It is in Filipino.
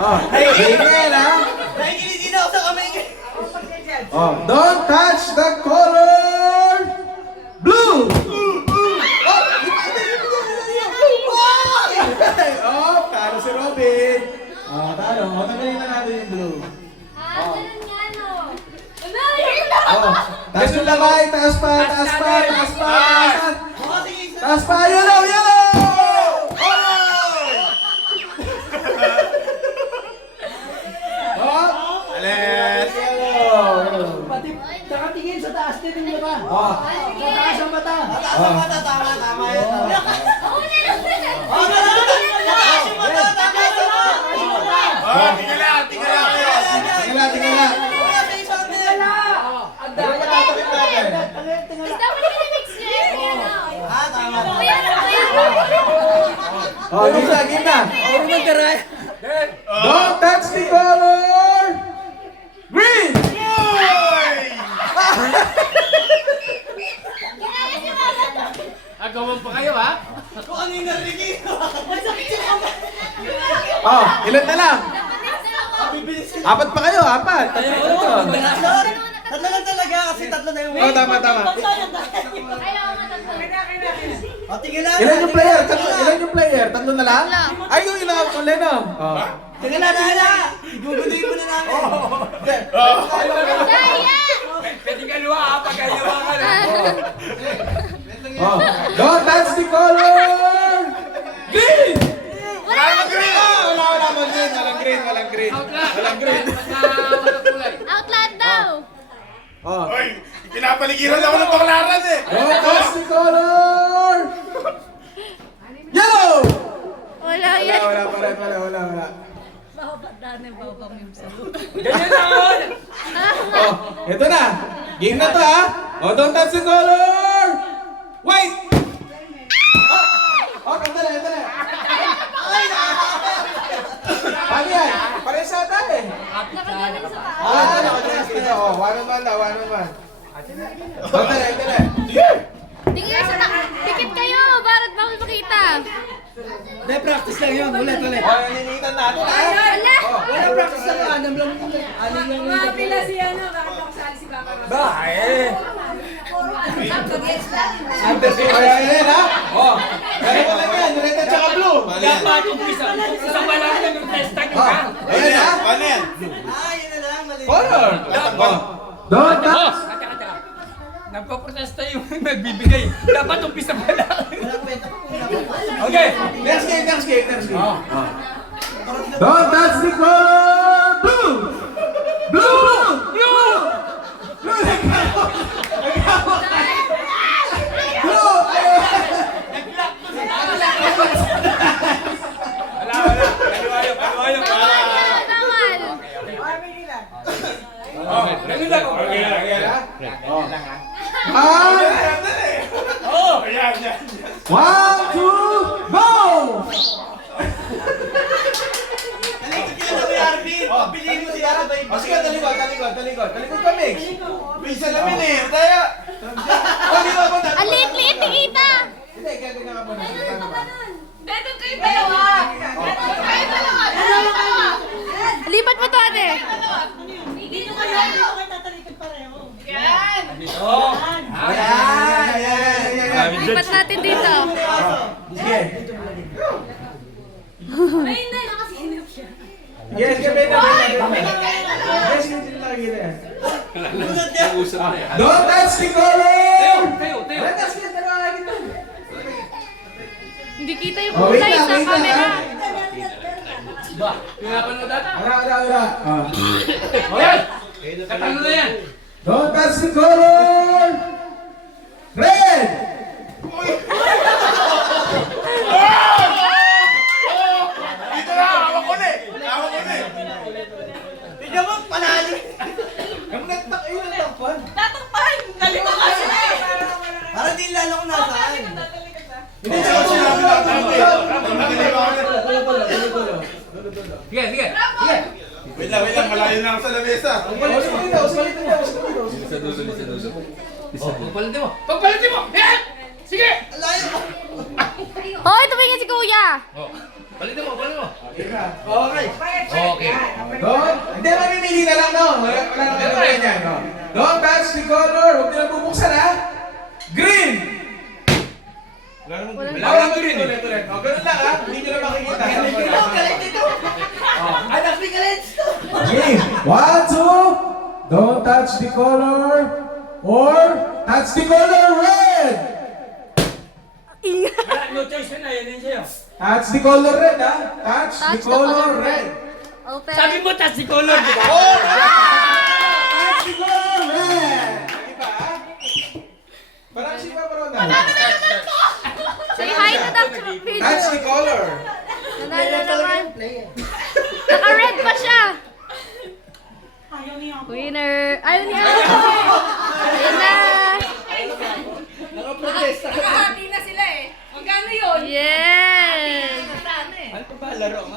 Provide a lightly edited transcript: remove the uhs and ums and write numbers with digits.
Oh, tingin ha. Nakikinig ako sa kamay niya. Oh, don't touch the color blue. Oh, talo si Robin. Oh, talo. Oh, tanggalin na natin yung blue. Ganun nga, no? Oh, taas yung lamay. Taas pa, taas pa, taas pa, taas pa. Taas pa, yellow, yellow! Oh! Alis! Yellow! Pati nakatingin sa taas din niyo ba? Oh! Sa taas ang mata. Tama yun. Tingala, tingala! Tingala, tingala! Ang dami natin natin. Tingala. Dapat yung mix niya area na. Kuya, Oh, gina, gina! Ano bang garay? Don't touch the color green! Agawan pa kayo ha? Kung ano yung narinig masakit yung kamay. Oh, ilan na lang? Bibilis ka. Apat pa kayo, apat. Tatlo lang talaga kasi tatlo na yung Oh, tama, tama. Ayaw mo tatlo. O, tingin na. Ilan yung player? Ilan yung player? Tatlo na lang? Ay, yung ilan ako, Leno. Oh. Tingin na. Iguguloy mo na namin. Daya! Pwede ka luha ha? Pag kayo ka na. Oh. Don't touch the color green! Wala! Green! Walang green. Walang green. Outlaw. Walang green. Walang kulay. Outlet daw! Oh. Hoy, pinapaligiran ako ng baklaran eh. Don't touch the color yellow! Wala yan. Wala pa rin, wala. Ganyan naman! Oh, ito na. Game na to ha. Oh, don't touch the color white! Oh, kandali. Ano yan? Pares sa ata eh. Nakagaling sa taas. Ito, nakadress dito. Oh, one on one. Kandali. Tingin sa taas. Pikit kayo. Barat bawal makita. Hindi, practice lang yun. Ulit. Oh, nalinitan natin ha. Wala! Wala practice lang. Anim lang yung Pila si ano, bakit ako sali si Baka Mas? Ba, eh. under Ayan ha. Oh, dalawa lang yan. Red at saka blue. Dapat yung isang wala lang yung testa nyo Oh, ha? ayan ha. Paano yan? Yun na lang. Mali. Color. Oh. Don't touch. Teka. Nagpaprotesta yung nagbibigay. Dapat umpisa pa lang. Okay, next game. Oh. Don't touch the color blue. Blue. Kaliwayo. Bawal! Ganun lang. One, two, go! Nalikot ka na, Kuya Arvin. Piliin mo si Arvin. O sige, talikod kami. Bisa namin eh. Daya. Di ba ba? Ang liit-liit ni Kita! Hindi, gagawin ka muna. Dito kayo dalawa! Kayo dalawa! Lipat mo to, ate. Dito kayo! Yan! Ayan. Lipat natin dito. Sige. Ay, hindi! Nakasinip siya. Yes, beta. Yes, hindi nakikita yan. Don't touch the color! Tayo. Don't touch the color! Hindi kita yung Oh, wait kulay lang, sa wait lang, camera. Ba? Pinapanood data? Wala. Okay! Katalo na yan! Don't touch the color red! Dito na, hawak ko na eh. Tignan mo, panalo. Ang nagtakpan. Tatakpan! Nalito kasi! Parang di lalo kung nasaan. Hindi, Ako sinabi lang dati. Sige. Wait lang, malayo na ako sa lamesa. Pagpalitin mo! Yan! Sige! Layo. Hoy, tumingin si Kuya! Balitin mo, balitin mo. Okay. Okay. Don't, hindi, mamimili na lang, no? Wala nang gagawin yan, no? Don't touch the color. Huwag nyo na bubuksan, ha? Green! Wala nang green eh. Ulit. O, ganun lang, ha? Hindi nyo na makikita. Galit dito. Anak ni galit. Game. 1, 2. Don't touch the color. Or, touch the color red. Wala, no choice na, yan din sa'yo. Touch the color red, ha? Touch the Touch the color color red. Open. Sabi mo, tas si color, di ba? Touch the color red. Iba, ha? Parang si Papa Ronald. Say hi to the video. Touch the color. Nanalo naman. Naka-red pa siya. Winner. Ayaw niya. Ayun na. Nakaprotesta. Nakahati na sila eh. Magkano yun? Yes. Saan eh? Ano pa ba laro?